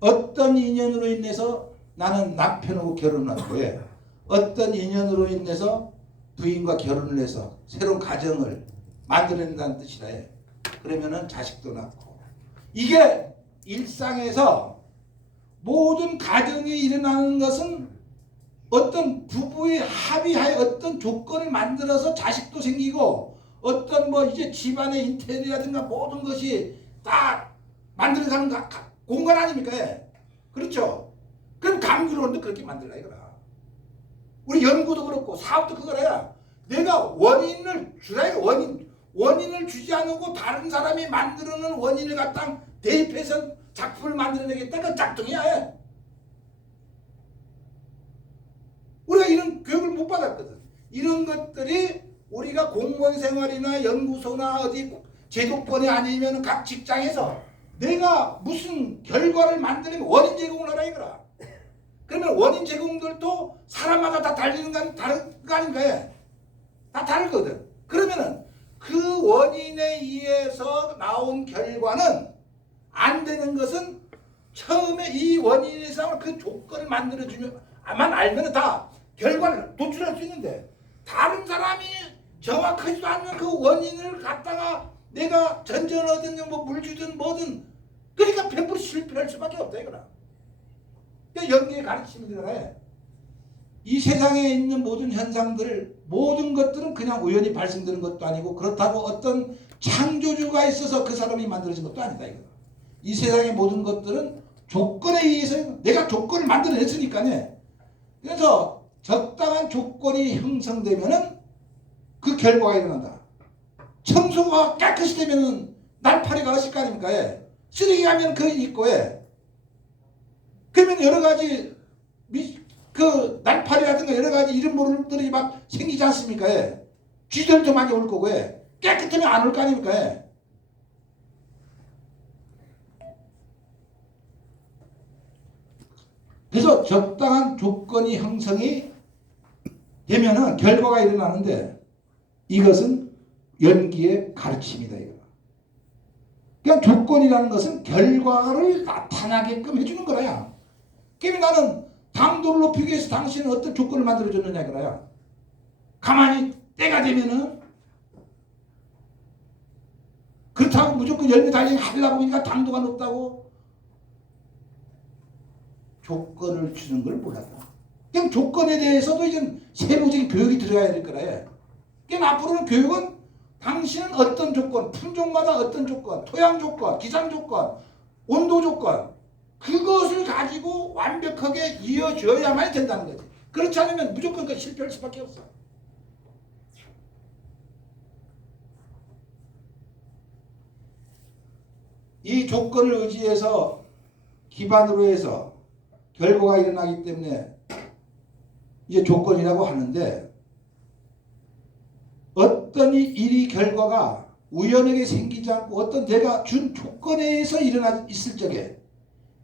어떤 인연으로 인해서 나는 남편하고 결혼한 거예요. 어떤 인연으로 인해서 부인과 결혼을 해서 새로운 가정을 만들어낸다는 뜻이라 해. 그러면은 자식도 낳고. 이게 일상에서 모든 가정이 일어나는 것은 어떤 부부의 합의하에 어떤 조건을 만들어서 자식도 생기고 어떤 뭐 이제 집안의 인테리어라든가 모든 것이 다 만들어가는 공간 아닙니까? 그렇죠? 그럼 감귤원도 그렇게 만들라 이거라. 우리 연구도 그렇고 사업도 그거라. 내가 원인을 주라. 원인을 주지 않고 다른 사람이 만들어놓은 원인을 갖다 대입해서 작품을 만들어내겠다. 그건 짝퉁이야. 우리가 이런 교육을 못 받았거든. 이런 것들이 우리가 공무원 생활이나 연구소나 어디 제도권이 아니면 각 직장에서 내가 무슨 결과를 만들면 원인 제공을 하라 이거라. 그러면 원인 제공들도 사람마다 다 달리는 건 다른 거 아닌가? 다 다르거든. 그러면은 그 원인에 의해서 나온 결과는 안 되는 것은 처음에 이 원인에서 그 조건을 만들어주면 만 알면 다 결과를 도출할 수 있는데 다른 사람이 정확하지도 않는 그 원인을 갖다가 내가 전전 얻은 뭐 물 주든 뭐든 그러니까 100% 실패할 수밖에 없다 이거라. 그러니까 연기의 가르침이 들어가요. 이 세상에 있는 모든 현상들 모든 것들은 그냥 우연히 발생되는 것도 아니고 그렇다고 어떤 창조주가 있어서 그 사람이 만들어진 것도 아니다 이거라. 이 세상의 모든 것들은 조건에 의해서 내가 조건을 만들어냈으니까요. 그래서 적당한 조건이 형성되면은 그 결과가 일어난다. 청소가 깨끗이 되면은 날파리가 없을 거 아닙니까? 쓰레기 하면 그 있고 그러면 여러 가지 그 날파리라든가 여러 가지 이런 모르들이 막 생기지 않습니까? 쥐들도 많이 올 거고 깨끗하면 안 올 거 아닙니까? 그래서 적당한 조건이 형성이 되면은 결과가 일어나는데 이것은 연기의 가르침이다 이거. 그냥 조건이라는 것은 결과를 나타나게끔 해주는 거라야. 그러면 나는 당도를 높이기 위해서 당신은 어떤 조건을 만들어줬느냐 이거야. 가만히 때가 되면은 그렇다고 무조건 열매 달리기 하려고 보니까 당도가 높다고 조건을 주는 걸 몰랐다. 그냥 조건에 대해서도 이제 세부적인 교육이 들어가야 될 거라. 그러니까 앞으로는 교육은 당신은 어떤 조건, 품종마다 어떤 조건, 토양 조건, 기상 조건, 온도 조건 그것을 가지고 완벽하게 이어줘야만 된다는 거지. 그렇지 않으면 무조건 그 실패할 수밖에 없어. 이 조건을 의지해서 기반으로 해서 결과가 일어나기 때문에 이제 조건이라고 하는데 어떤 일이 결과가 우연하게 생기지 않고 어떤 내가 준 조건에 의해서 일어나 있을 적에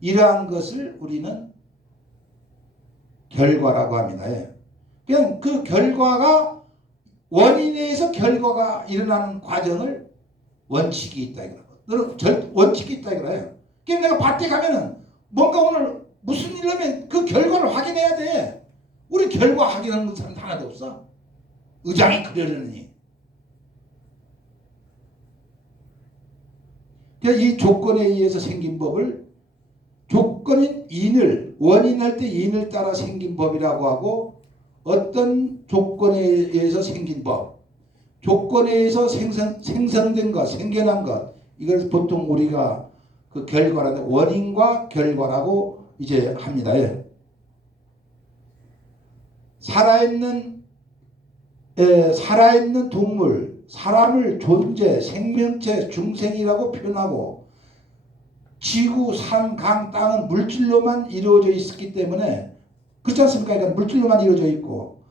이러한 것을 우리는 결과라고 합니다. 그냥 그 결과가 원인에 의해서 결과가 일어나는 과정을 원칙이 있다 이거라고. 원칙이 있다 이거라요. 그럼 내가 밭에 가면은 뭔가 오늘 무슨 일 하면 그 결과를 확인해야 돼. 우리 결과 확인하는 사람 하나도 없어. 의장이 그러려니. 그러니까 이 조건에 의해서 생긴 법을 조건인 인을 원인할 때 인을 따라 생긴 법이라고 하고 어떤 조건에 의해서 생긴 법 조건에 의해서 생성된 것 생겨난 것 이걸 보통 우리가 그 결과라고 원인과 결과라고 이제 합니다. 살아있는 동물, 사람을 존재, 생명체, 중생이라고 표현하고 지구, 산, 강, 땅은 물질로만 이루어져 있기 때문에 그렇지 않습니까? 그러니까 물질로만 이루어져 있고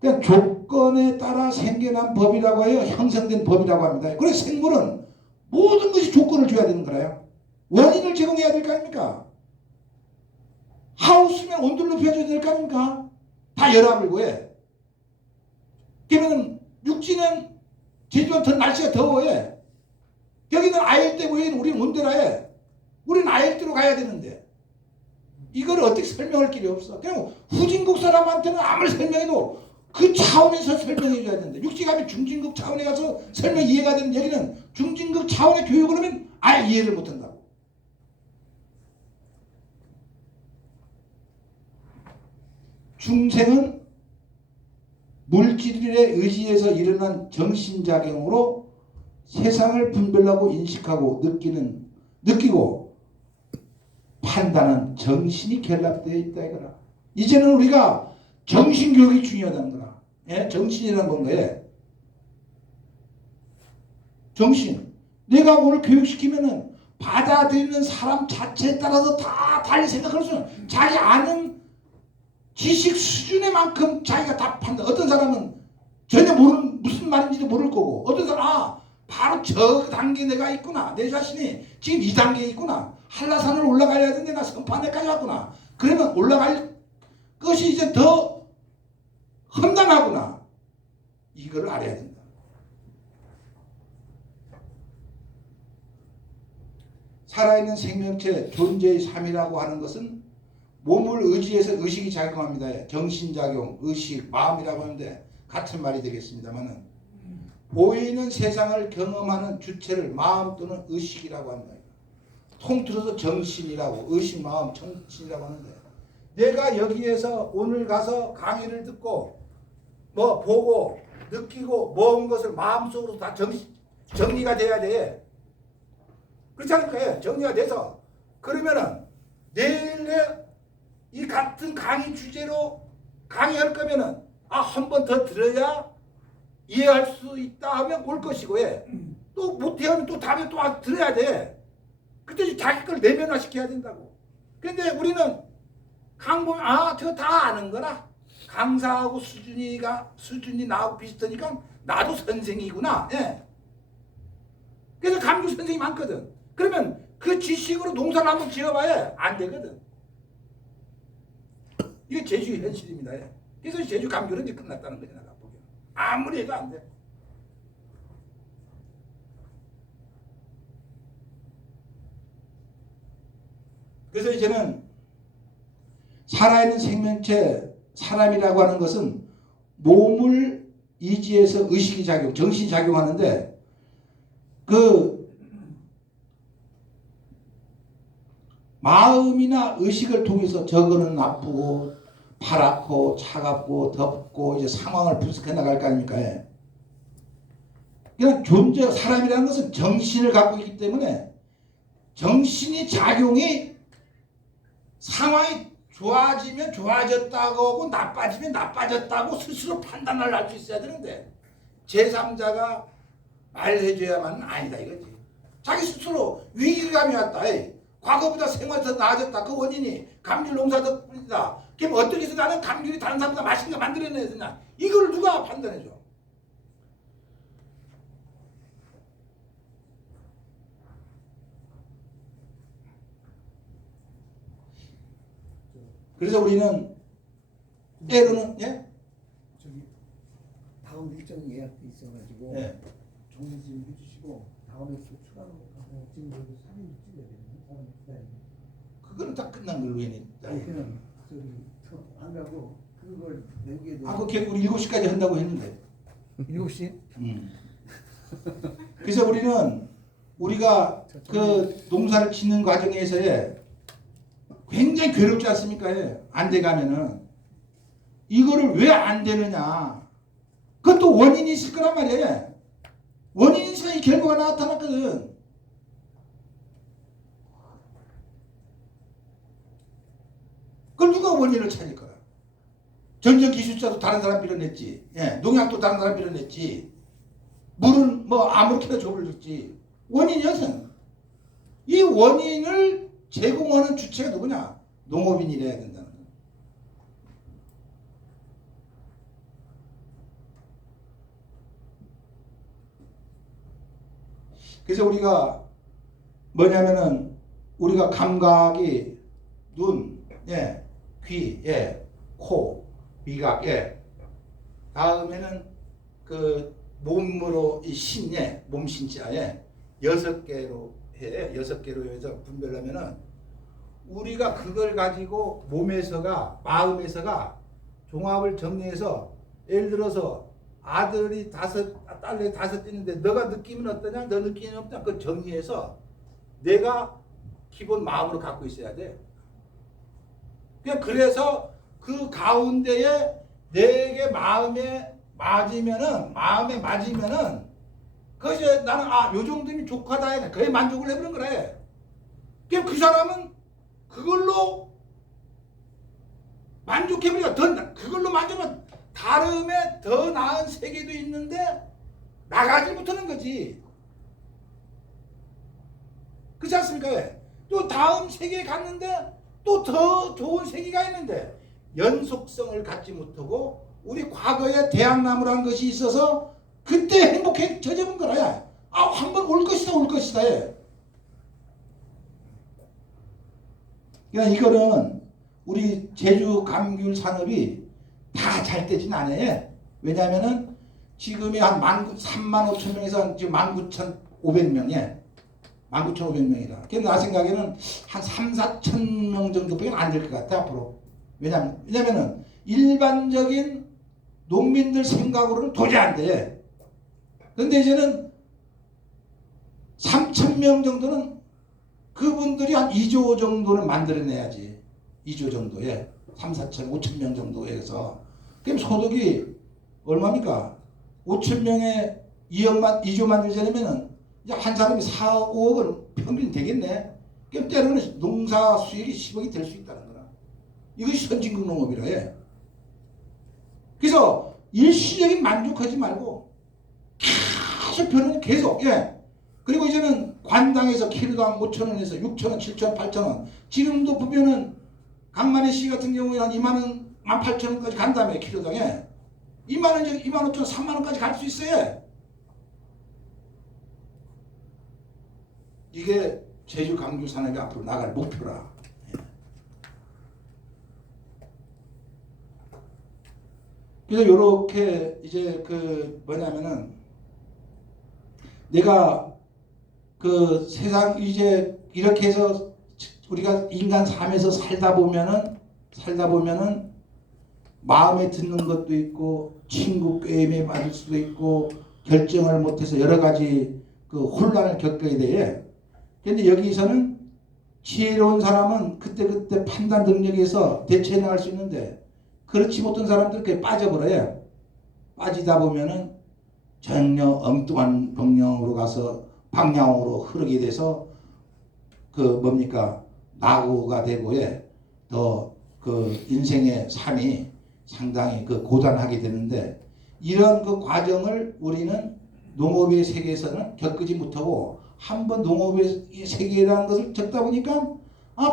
그냥 조건에 따라 생겨난 법이라고 해요. 형성된 법이라고 합니다. 그래서 생물은 모든 것이 조건을 줘야 되는 거라요. 원인을 제공해야 될 거 아닙니까? 하우스면 온도를 높여줘야 될 거 아닙니까? 다 열압을 구해. 그러면 육지는 제주도는 더 날씨가 더워해. 여기는 아열대고 여기는 우리는 온대라해. 우리는 아열대로 가야 되는데 이걸 어떻게 설명할 길이 없어. 그냥 후진국 사람한테는 아무리 설명해도 그 차원에서 설명해 줘야 된다. 육지감이 중진국 차원에 가서 설명 이해가 되는 얘기는 중진국 차원의 교육을 하면 아예 이해를 못한다고. 중생은 물질의 의지에서 일어난 정신작용으로 세상을 분별하고 인식하고 느끼고 판단은 정신이 결합되어 있다 이거라. 이제는 우리가 정신교육이 중요하다는 거라. 예? 정신이라는 건 거예요. 정신. 내가 오늘 교육시키면은 받아들이는 사람 자체에 따라서 다 달리 생각할 수 있는 자기 아는 지식 수준의 만큼 자기가 다 판단. 어떤 사람은 전혀 모르는 무슨 말인지도 모를 거고, 어떤 사람은 바로 저 단계 내가 있구나. 내 자신이 지금 이 단계에 있구나. 한라산을 올라가야 되는데 나 선판에까지 왔구나. 그러면 올라갈 것이 이제 더 험난하구나. 이걸 알아야 된다. 살아있는 생명체 존재의 삶이라고 하는 것은 몸을 의지해서 의식이 작용합니다. 정신작용, 의식, 마음이라고 하는데 같은 말이 되겠습니다만은 보이는 세상을 경험하는 주체를 마음 또는 의식이라고 한다. 통틀어서 정신이라고, 의식, 마음, 정신이라고 하는데 내가 여기에서 오늘 가서 강의를 듣고 뭐 보고 느끼고 모은 것을 마음속으로 다 정리가 돼야 돼. 그렇지 않을까요? 정리가 돼서 그러면은 내일에 이 같은 강의 주제로 강의할 거면은 한 번 더 들어야 이해할 수 있다 하면 올 것이고, 예. 또 못하면 또 다음에 또 들어야 돼. 그때 자기 걸 내면화 시켜야 된다고. 근데 우리는 강 보면 저거 다 아는 거라. 강사하고 수준이 나하고 비슷하니까 나도 선생이구나. 예. 그래서 강주 선생이 많거든. 그러면 그 지식으로 농사를 한번 지어봐야 안 되거든. 이게 제주의 현실입니다. 예. 그래서 제주 감귤은 이제 끝났다는 거지, 내가 보기에는. 아무리 해도 안 돼. 그래서 이제는 살아있는 생명체, 사람이라고 하는 것은 몸을 의지해서 의식이 작용, 정신이 작용하는데 그 마음이나 의식을 통해서 저거는 나쁘고 파랗고 차갑고 덥고 이제 상황을 분석해 나갈 거 아닙니까? 그냥 존재, 사람이라는 것은 정신을 갖고 있기 때문에 정신이 작용이 상황이 좋아지면 좋아졌다고 하고 나빠지면 나빠졌다고 스스로 판단을 할 수 있어야 되는데 제3자가 말해줘야만 아니다 이거지. 자기 스스로 위기감이 왔다. 과거보다 생활이 더 나아졌다. 그 원인이 감귤 농사 덕분이다. 그럼 어떻게 해서 나는 감귤이 다른 사람보다 맛있는 거 만들어내야 되냐. 이걸 누가 판단해줘. 그래서 우리는 때로는 저기 다음 일정 예약돼 있어가지고 정리 좀 해주시고 다음에 추가로 지금 여기 사진 찍어야 되는 그거는 다 끝난 걸로 해내. 그냥 저기 안 가고 그걸 내게 그 결국 우리 7시까지 한다고 했는데 7시? 그래서 우리가 그 농사를 짓는 과정에서의 굉장히 괴롭지 않습니까? 안 돼 가면은 이거를 왜 안 되느냐? 그것도 원인이 있을 거란 말이에요. 원인이 있어야 이 결과가 나타났거든. 그걸 누가 원인을 찾을 거야? 전전 기술자도 다른 사람 빌어냈지. 농약도 다른 사람 빌어냈지. 물은 뭐 아무렇게나 조를 줬지. 원인이었어. 이 원인을 제공하는 주체가 누구냐? 농업인이래야 된다는 거야. 그래서 우리가 뭐냐면은 우리가 감각이 눈, 귀, 코, 미각, 다음에는 그 몸으로 이 신, 몸신자에 6개로 해. 6개로 해서 분별하면은 우리가 그걸 가지고 몸에서가 마음에서가 종합을 정리해서 예를 들어서 아들이 딸이 5 있는데 너가 느낌은 어떠냐? 너 느낌은 없냐? 그걸 정리해서 내가 기본 마음으로 갖고 있어야 돼. 그래서 그 가운데에 내게 마음에 맞으면은 그것이 나는 요 정도면 족하다. 그게 만족을 해버린 거래. 그 사람은 그걸로 만족해버리니까 그걸로 만족하면 다름에 더 나은 세계도 있는데 나가지 못하는 거지. 그렇지 않습니까? 또 다음 세계에 갔는데 또 더 좋은 세계가 있는데 연속성을 갖지 못하고 우리 과거에 대학나무라는 것이 있어서 그때 행복해져본 거라. 한번 올 것이다. 그러니까 이거는 우리 제주 감귤 산업이 다 잘 되진 않아요. 왜냐하면은 지금이 한 3만 5천 명에서 지금 19,500명이에요. 19,500명이다. 그래서 나 생각에는 한 3, 4천 명 정도밖에 안 될 것 같아 앞으로. 왜냐면은 일반적인 농민들 생각으로는 도저히 안 돼. 그런데 이제는 3천 명 정도는 그분들이 한 2조 정도는 만들어내야지. 2조 정도에 3, 4천, 5천 명 정도에서 그럼 소득이 얼마입니까? 5천 명에 2조 만들자면은 한 사람이 4, 5억은 평균 되겠네. 그럼 때로는 농사 수익이 10억이 될 수 있다는 거라. 이것이 선진국 농업이라 해. 그래서 일시적인 만족하지 말고 계속 변화는 계속. 그리고 이제는 관당에서 키로당 5,000원에서 6,000원, 7,000원, 8,000원. 지금도 보면은 강만의 씨 같은 경우에 한 2만원, 18,000원까지 간다며 키로당에. 2만원, 2만 5천원, 3만원까지 갈 수 있어요. 이게 제주 감귤 산업이 앞으로 나갈 목표라. 그래서 요렇게 이제 뭐냐면은 내가 그 세상 이제 이렇게 해서 우리가 인간 삶에서 살다 보면은 마음에 드는 것도 있고 친구 꾀임에 맞을 수도 있고 결정을 못해서 여러 가지 그 혼란을 겪게 돼. 그런데 여기서는 지혜로운 사람은 그때 판단 능력에서 대처해 나갈 수 있는데 그렇지 못한 사람들은 그게 빠져버려요. 빠지다 보면은 전혀 엉뚱한 방향으로 흐르게 돼서 낙오가 되고 더 인생의 삶이 상당히 고단하게 되는데 이런 과정을 우리는 농업의 세계에서는 겪지 못하고 한번 농업의 세계라는 것을 겪다 보니까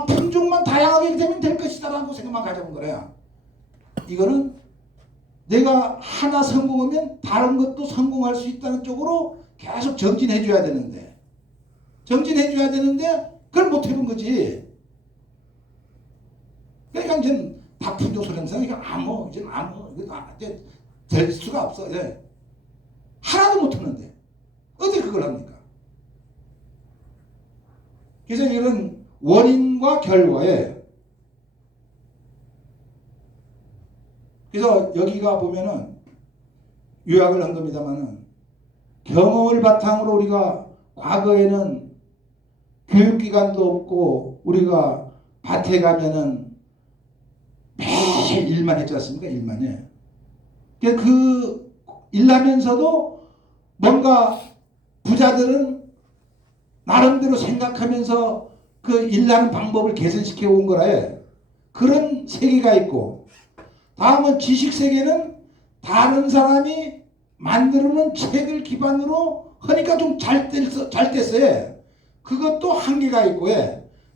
품종만 다양하게 되면 될 것이다라고 생각만 가져본 거래요. 이거는 내가 하나 성공하면 다른 것도 성공할 수 있다는 쪽으로 계속 정진해 줘야 되는데 그걸 못 해본 거지. 그러니까 이제 다품종 소량상 이거 이제 될 수가 없어. 하나도 못 하는데 어떻게 그걸 합니까? 그래서 이런 원인과 결과에 그래서 여기가 보면은 요약을 한 겁니다만은 경험을 바탕으로 우리가 과거에는 교육기관도 없고 우리가 밭에 가면은 매일 일만 했지 않습니까? 일만 해. 그 일하면서도 뭔가 부자들은 나름대로 생각하면서 그 일하는 방법을 개선시켜 온 거라 해. 그런 세계가 있고 다음은 지식 세계는 다른 사람이 만들어놓은 책을 기반으로 하니까 좀 잘 됐어요. 그것도 한계가 있고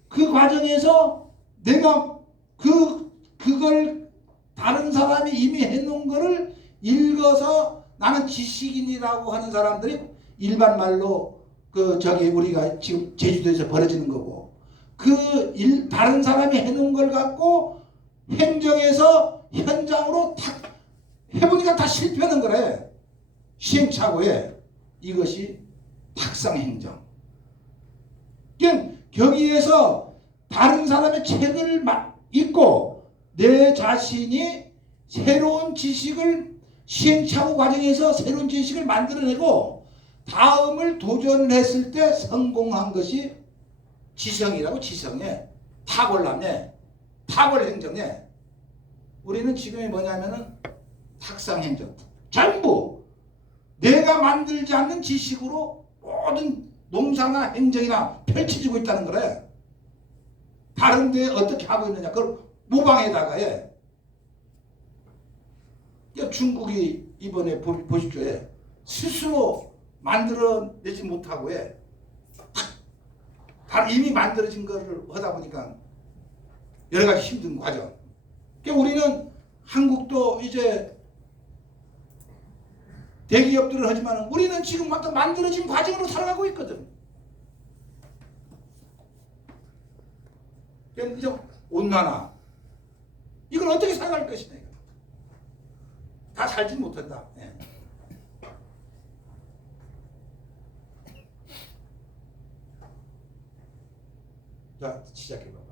그 과정에서 내가 그걸 다른 사람이 이미 해놓은 거를 읽어서 나는 지식인이라고 하는 사람들이 일반 말로 우리가 지금 제주도에서 벌어지는 거고 다른 사람이 해놓은 걸 갖고 행정에서 현장으로 탁 해보니까 다 실패하는 거래. 시행착오에 이것이 탁상행정. 거기에서 다른 사람의 책을 읽고 내 자신이 새로운 지식을 시행착오 과정에서 새로운 지식을 만들어내고 다음을 도전했을 때 성공한 것이 지성이라고. 지성에 탁월함에 탁월 행정에. 우리는 지금이 뭐냐면은 탁상 행정. 전부 내가 만들지 않는 지식으로 모든 농사나 행정이나 펼쳐지고 있다는 거래. 다른 데 어떻게 하고 있느냐 그걸 모방에다가 해. 중국이 이번에 보십시오. 스스로 만들어내지 못하고 해. 이미 만들어진 거를 하다 보니까 여러 가지 힘든 과정. 그러니까 우리는 한국도 이제 대기업들은 하지만 우리는 지금 만들어진 과정으로 살아가고 있거든. 그러니까 이제 온난화. 이걸 어떻게 살아갈 것이냐. 다 살지 못한다. 예. 자, 시작해봐봐.